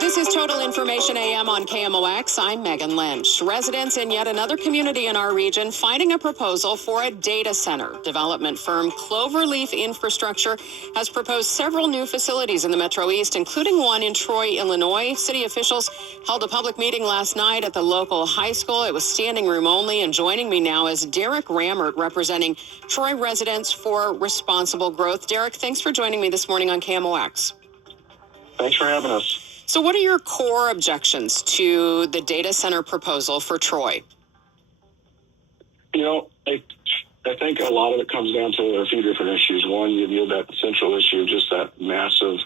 This is Total Information AM on KMOX. I'm Megan Lynch. Residents in yet another community in our region fighting a proposal for a data center. Development firm Cloverleaf Infrastructure has proposed several new facilities in the Metro East, including one in Troy, Illinois. City officials held a public meeting last night at the local high school. It was standing room only, and joining me now is Derek Rammert, representing Troy Residents for Responsible Growth. Derek, thanks for joining me this morning on KMOX. Thanks for having us. So what are your core objections to the data center proposal for Troy? You know, I think a lot of it comes down to a few different issues. One, you have that central issue of just that massive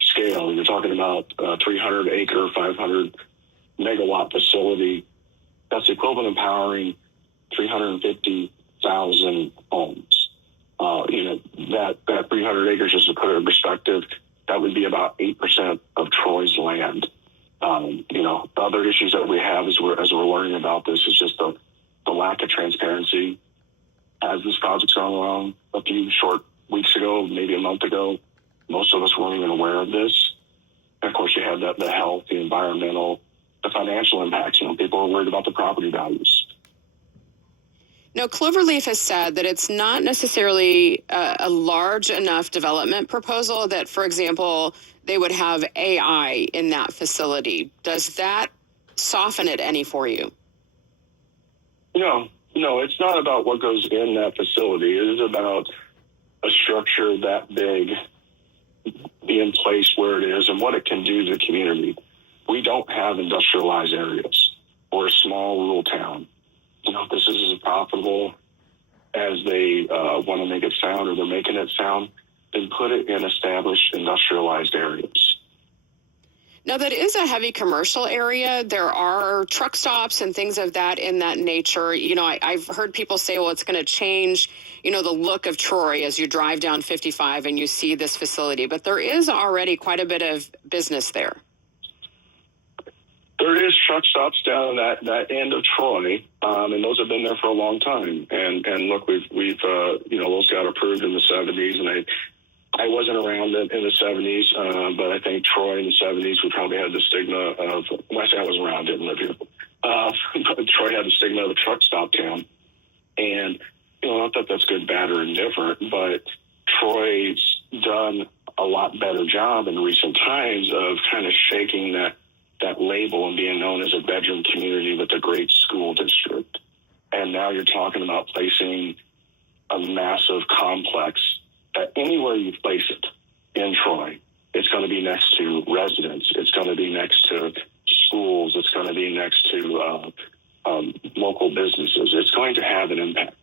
scale. You're talking about a 300-acre, 500-megawatt facility. That's equivalent of powering 350,000 homes. That 300 acres, just to put it in perspective, that would be about 8% of Troy's land. The other issues that we have as we're learning about this is just the lack of transparency. As this project's gone along, a few short weeks ago, maybe a month ago, most of us weren't even aware of this. And of course, you have the health, the environmental, the financial impacts. People are worried about the property values. Now, Cloverleaf has said that it's not necessarily a large enough development proposal that, for example, they would have AI in that facility. Does that soften it any for you? No, it's not about what goes in that facility. It is about a structure that big be in place where it is and what it can do to the community. We don't have industrialized areas. We're a small rural town. If this is as profitable as they want to make it sound, or they're making it sound, then put it in established industrialized areas. Now, that is a heavy commercial area. There are truck stops and things of that in that nature. I've heard people say, well, it's going to change, the look of Troy as you drive down 55 and you see this facility. But there is already quite a bit of business there. There is truck stops down that end of Troy, and those have been there for a long time. And look, we've those got approved in the 70s, and I wasn't around in the 70s, but I think Troy in the 70s, we probably had the stigma of, when I say I was around, didn't live here, but Troy had the stigma of a truck stop town. And, not that that's good, bad, or indifferent, but Troy's done a lot better job in recent times of kind of shaking that label and being known as a bedroom community with a great school district. And now you're talking about placing a massive complex that anywhere you place it in Troy, it's going to be next to residents. It's going to be next to schools. It's going to be next to local businesses. It's going to have an impact.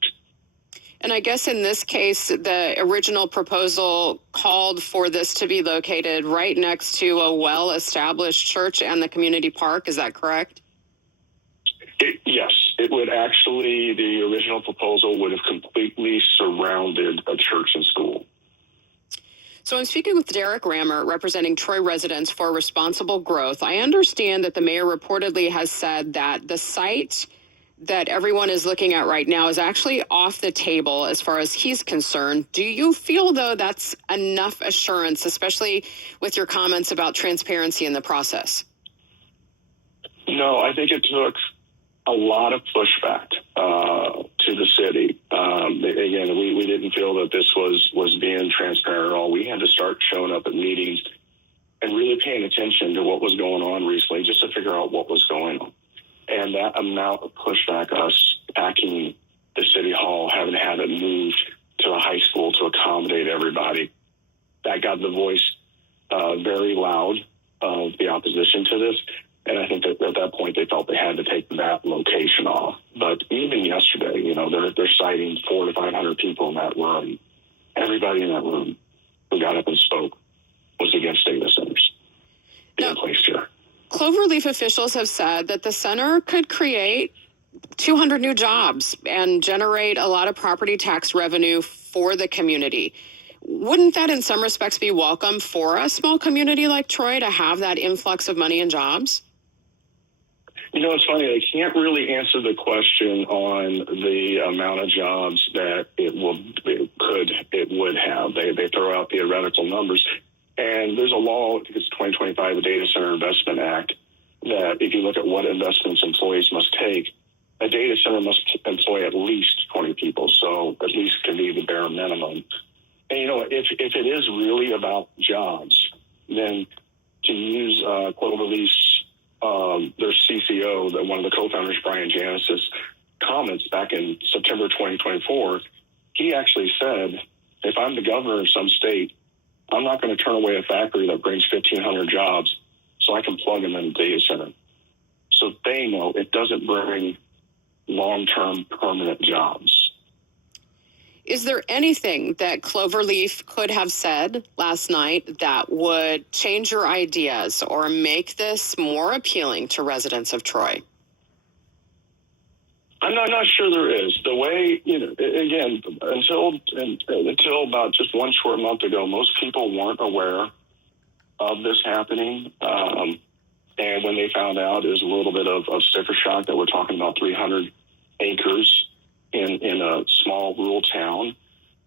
And I guess in this case, the original proposal called for this to be located right next to a well-established church and the community park. Is that correct? Yes, it would actually, the original proposal would have completely surrounded a church and school. So I'm speaking with Derek Rammert, representing Troy Residents for Responsible Growth. I understand that the mayor reportedly has said that the site that everyone is looking at right now is actually off the table as far as he's concerned. Do you feel, though, that's enough assurance, especially with your comments about transparency in the process? No, I think it took a lot of pushback to the city. Again, we didn't feel that this was being transparent at all. We had to start showing up at meetings and really paying attention to what was going on recently just to figure out what was going on. And that amount of pushback, us packing the city hall, having to have it moved to a high school to accommodate everybody, that got the voice very loud of the opposition to this. And I think that at that point they felt they had to take that location off. But even yesterday, they're citing 400 to 500 people in that room. Everybody in that room who got up and spoke was against data centers being placed here. Cloverleaf officials have said that the center could create 200 new jobs and generate a lot of property tax revenue for the community. Wouldn't that in some respects be welcome for a small community like Troy to have that influx of money and jobs? You know, it's funny. They can't really answer the question on the amount of jobs that it would have. They throw out theoretical numbers, and there's a law. It's 2025, the Data Center Investment Act, that if you look at what investments employees must take, a data center must employ at least 20 people. So at least can be the bare minimum. And you know, if it is really about jobs, then to use Cloverleaf's their CCO, one of the co-founders, Brian Janis's comments back in September 2024, he actually said, if I'm the governor of some state, I'm not going to turn away a factory that brings 1,500 jobs so I can plug them in a data center. So they know it doesn't bring long-term permanent jobs. Is there anything that Cloverleaf could have said last night that would change your ideas or make this more appealing to residents of Troy? I'm not sure there is. The way, you know, again, until about just one short month ago, most people weren't aware of this happening. And when they found out, it was a little bit of sticker shock that we're talking about 300 acres in a small rural town.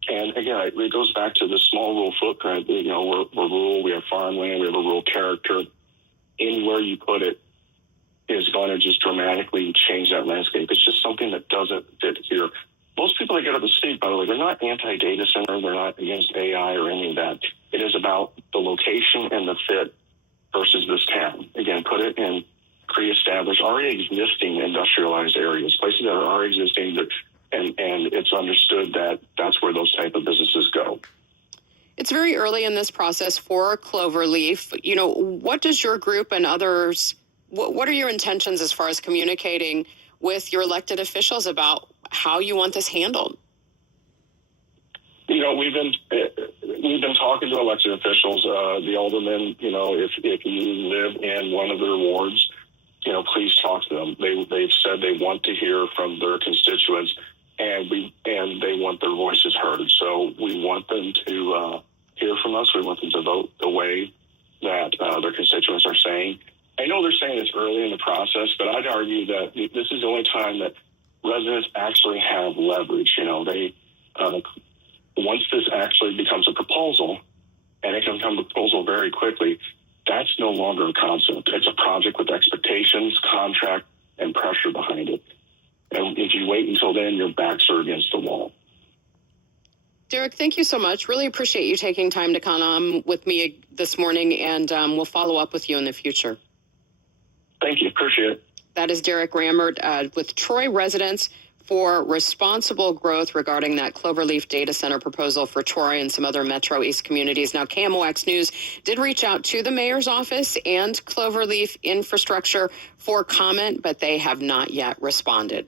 And again, it goes back to the small rural footprint. You know, we're rural, we have farmland, we have a rural character. Anywhere you put it is going to just dramatically change that landscape. It's just something that doesn't fit here. Most people that get up to speak, by the way, they're not anti-data center, they're not against AI or any of that. It is about the location and the fit versus this town. Again, put it in pre-established, already existing industrialized areas, places that are already existing, and it's understood that that's where those type of businesses go. It's very early in this process for Cloverleaf. You know, what does your group and others, what are your intentions as far as communicating with your elected officials about how you want this handled? You know, we've been talking to elected officials, the aldermen. You know, if you live in one of their wards, you know, please talk to them. They've said they want to hear from their constituents, and they want their voices heard. So we want them to hear from us. We want them to vote the way that their constituents are saying. I know they're saying it's early in the process, but I'd argue that this is the only time that residents actually have leverage. You know, they once this actually becomes a proposal, and it can become a proposal very quickly, that's no longer a concept. It's a project with expectations, contract, and pressure behind it. And if you wait until then, your backs are against the wall. Derek, thank you so much. Really appreciate you taking time to come on with me this morning, and we'll follow up with you in the future. Thank you. Appreciate it. That is Derek Rammert with Troy Residents for Responsible Growth regarding that Cloverleaf data center proposal for Troy and some other Metro East communities. Now, KMOX News did reach out to the mayor's office and Cloverleaf Infrastructure for comment, but they have not yet responded.